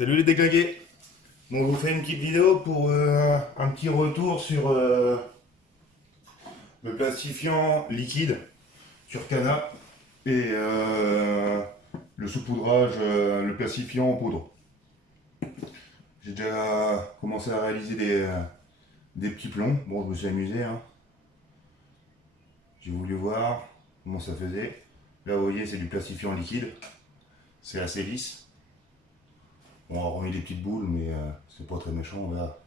Salut les déglingués. Bon, je vous fais une petite vidéo pour un petit retour sur le plastifiant liquide sur Cana et le saupoudrage, le plastifiant en poudre. J'ai déjà commencé à réaliser des petits plombs. Bon, je me suis amusé, hein. J'ai voulu voir comment ça faisait. Là, vous voyez, c'est du plastifiant liquide. C'est assez lisse. On a remis des petites boules, mais c'est pas très méchant. Là,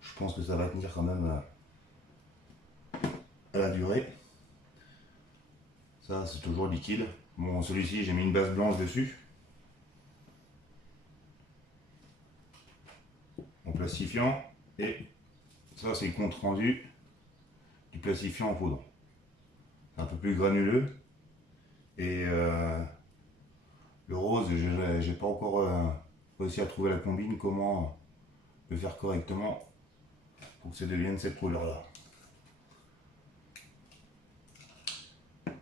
je pense que ça va tenir quand même à la durée. Ça, c'est toujours liquide. Bon, celui-ci, j'ai mis une base blanche dessus. En plastifiant. Et ça, c'est le compte rendu du plastifiant en poudre. C'est un peu plus granuleux. Et le rose, j'ai pas encore réussi à trouver la combine, comment le faire correctement pour que ça devienne cette couleur-là. Vous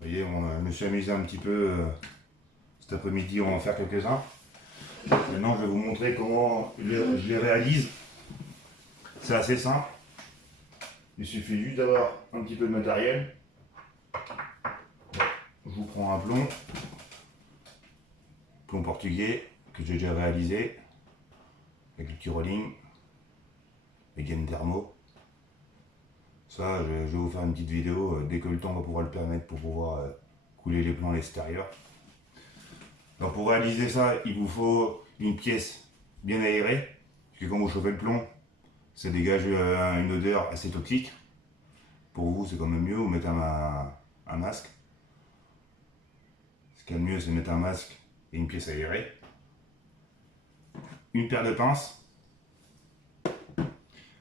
voyez, je me suis amusé un petit peu cet après-midi, on va en faire quelques-uns. Maintenant, je vais vous montrer comment je les réalise. C'est assez simple. Il suffit juste d'avoir un petit peu de matériel. Je vous prends un plomb portugais que j'ai déjà réalisé avec le petit rolling, les gaines thermo. Ça, je vais vous faire une petite vidéo dès que le temps va pouvoir le permettre pour pouvoir couler les plombs à l'extérieur. Donc pour réaliser ça, il vous faut une pièce bien aérée, parce que quand vous chauffez le plomb, ça dégage une odeur assez toxique. Pour vous, c'est quand même mieux, vous mettez un masque. Ce qu'il y a de mieux, c'est de mettre un masque et une pièce aérée. Une paire de pinces.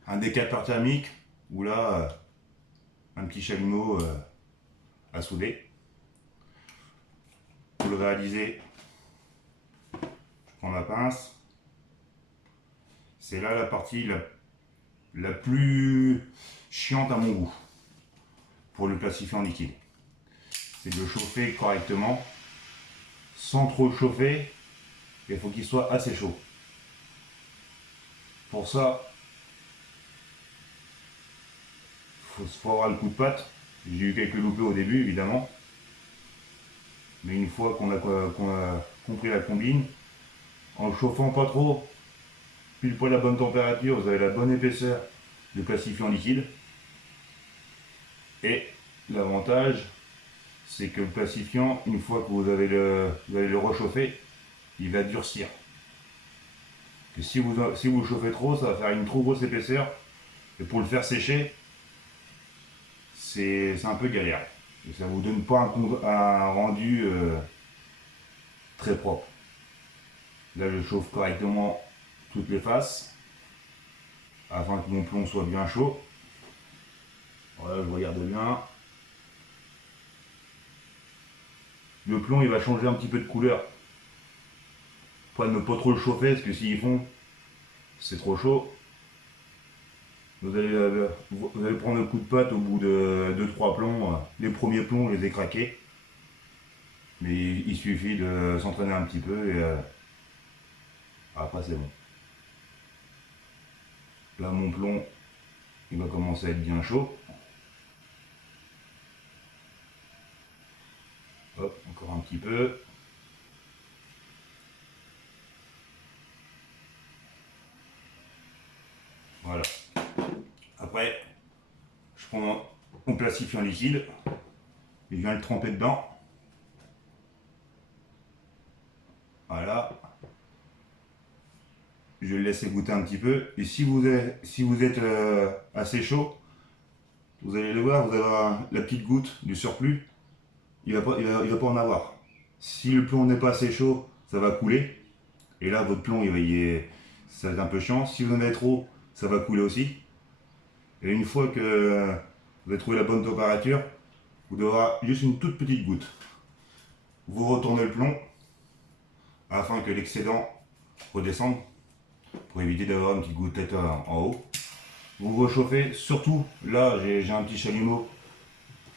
Un décapeur thermique, ou là, un petit chalumeau à souder. Pour le réaliser, je prends ma pince. C'est là la partie la plus chiante à mon goût pour le plastifiant liquide. C'est de le chauffer correctement, sans trop le chauffer. Il faut qu'il soit assez chaud. Pour ça, il faut avoir le coup de patte. J'ai eu quelques loupés au début, évidemment. Mais une fois qu'on a compris la combine, en le chauffant pas trop, pile poil à la bonne température, vous avez la bonne épaisseur de plastifiant liquide. Et l'avantage, c'est que le plastifiant, une fois que vous allez le rechauffer, il va durcir. Que si vous le chauffez trop, ça va faire une trop grosse épaisseur. Et pour le faire sécher, c'est un peu galère. Et ça ne vous donne pas un rendu très propre. Là, je chauffe correctement toutes les faces afin que mon plomb soit bien chaud. Voilà, je regarde bien. Le plomb, il va changer un petit peu de couleur. Pas de ne pas trop le chauffer, parce que s'il fond, c'est trop chaud. Vous allez prendre un coup de patte au bout de 2-3 plombs. Les premiers plombs, je les ai craqués. Mais il suffit de s'entraîner un petit peu et après c'est bon. Là, mon plomb, il va commencer à être bien chaud. Hop, encore un petit peu. Voilà. Après, je prends mon plastifiant liquide. Je viens le tremper dedans. Voilà. Je le laisse égoutter un petit peu. Et si vous êtes assez chaud, vous allez le voir, vous avez la petite goutte du surplus. Il va pas en avoir. Si le plomb n'est pas assez chaud, ça va couler. Et là, votre plomb, ça va être un peu chiant. Si vous en avez trop, ça va couler aussi. Et une fois que vous avez trouvé la bonne température, vous devrez avoir juste une toute petite goutte. Vous retournez le plomb afin que l'excédent redescende pour éviter d'avoir une petite gouttelette en haut. Vous rechauffez, surtout là j'ai un petit chalumeau,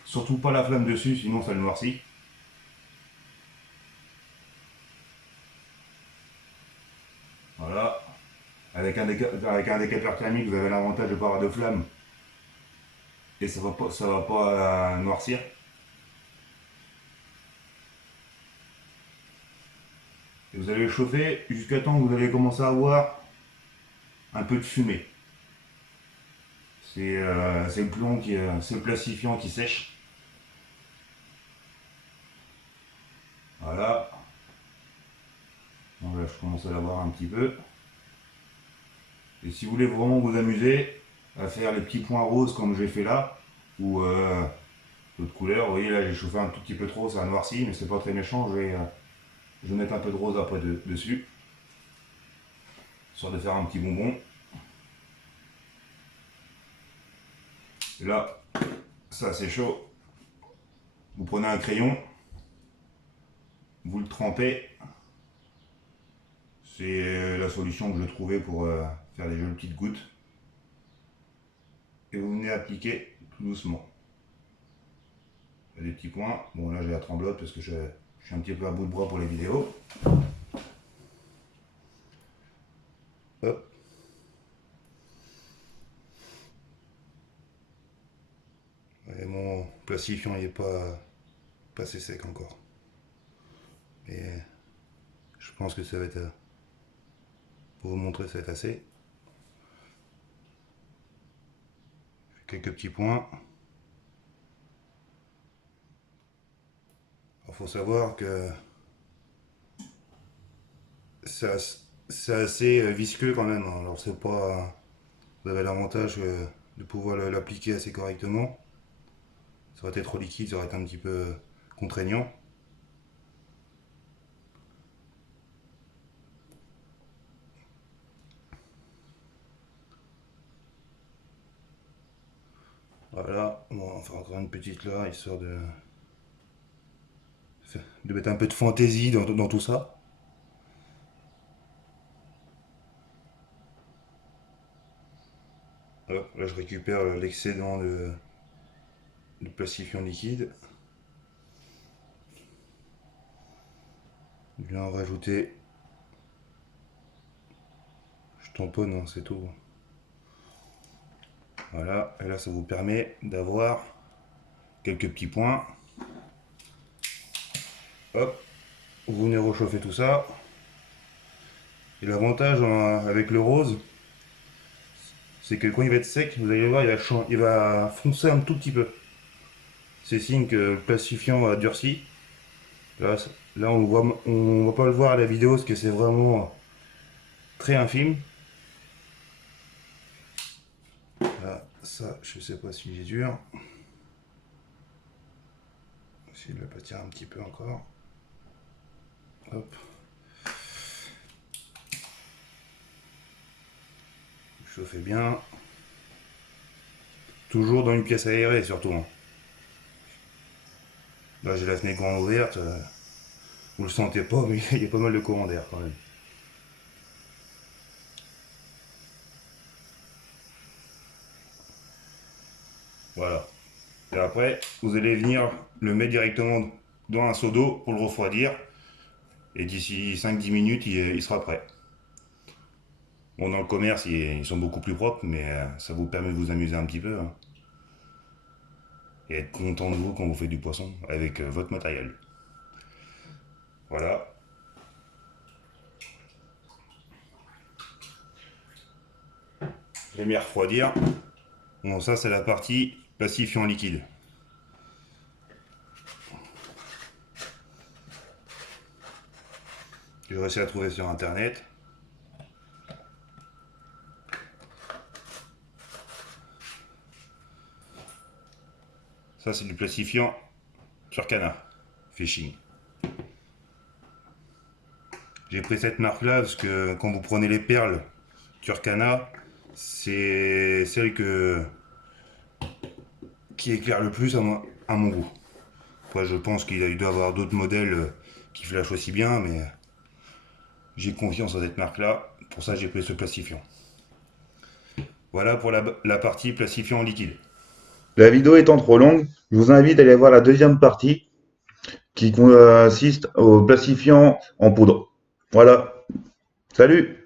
surtout pas la flamme dessus sinon ça le noircit. avec un décapeur thermique, vous avez l'avantage de ne pas avoir de flamme et ça va pas noircir. Et vous allez le chauffer jusqu'à temps que vous allez commencer à avoir un peu de fumée. C'est le plomb c'est le plastifiant qui sèche. Voilà. Donc là, je commence à l'avoir un petit peu. Et si vous voulez vraiment vous amuser à faire les petits points roses comme j'ai fait là, ou d'autres couleurs, vous voyez là j'ai chauffé un tout petit peu trop, ça a noirci, mais c'est pas très méchant, je vais mettre un peu de rose après dessus, histoire de faire un petit bonbon. Et là, ça c'est chaud. Vous prenez un crayon, vous le trempez. C'est la solution que je trouvais pour faire des jolies petites gouttes. Et vous venez appliquer tout doucement. Il y a des petits points. Bon là j'ai la tremblote parce que je suis un petit peu à bout de bras pour les vidéos. Hop. Et mon plastifiant il n'est pas assez sec encore. Et je pense que ça va être, pour vous montrer, ça va être assez. Quelques petits points. Il faut savoir que c'est assez visqueux quand même. Alors c'est pas, vous avez l'avantage de pouvoir l'appliquer assez correctement. Ça aurait été trop liquide, ça aurait été un petit peu contraignant. Voilà, bon, on va faire encore une petite là, histoire de mettre un peu de fantaisie dans tout ça. Hop, là je récupère l'excédent de plastifiant liquide. Je viens en rajouter. Je tamponne, hein, c'est tout. Voilà, et là ça vous permet d'avoir quelques petits points. Hop, vous venez rechauffer tout ça. Et l'avantage avec le rose, c'est que quand il va être sec, vous allez voir, il va foncer un tout petit peu. C'est signe que le plastifiant a durci. Là on va pas le voir à la vidéo parce que c'est vraiment très infime. Là, ça, je sais pas si j'ai dur. Essayer de l'aplatir un petit peu encore. Hop. Chauffez bien. Toujours dans une pièce aérée surtout. Là j'ai la fenêtre grande ouverte. Vous le sentez pas, mais il y a pas mal de courant d'air quand même. Voilà. Et après, vous allez venir le mettre directement dans un seau d'eau pour le refroidir. Et d'ici 5-10 minutes, il sera prêt. Bon, dans le commerce, ils sont beaucoup plus propres, mais ça vous permet de vous amuser un petit peu. Hein. Et être content de vous quand vous faites du poisson avec votre matériel. Voilà. Je l'ai mis à refroidir. Bon, ça c'est la partie plastifiant liquide. J'ai réussi à trouver sur internet. Ça c'est du plastifiant Turkana Fishing. J'ai pris cette marque là parce que quand vous prenez les perles Turkana, c'est celle qui éclaire le plus à mon goût. Après je pense qu'il doit y avoir d'autres modèles qui flashent aussi bien, mais j'ai confiance en cette marque là, pour ça j'ai pris ce plastifiant. Voilà pour la partie plastifiant liquide. La vidéo étant trop longue, je vous invite à aller voir la deuxième partie qui consiste au plastifiant en poudre. Voilà. Salut!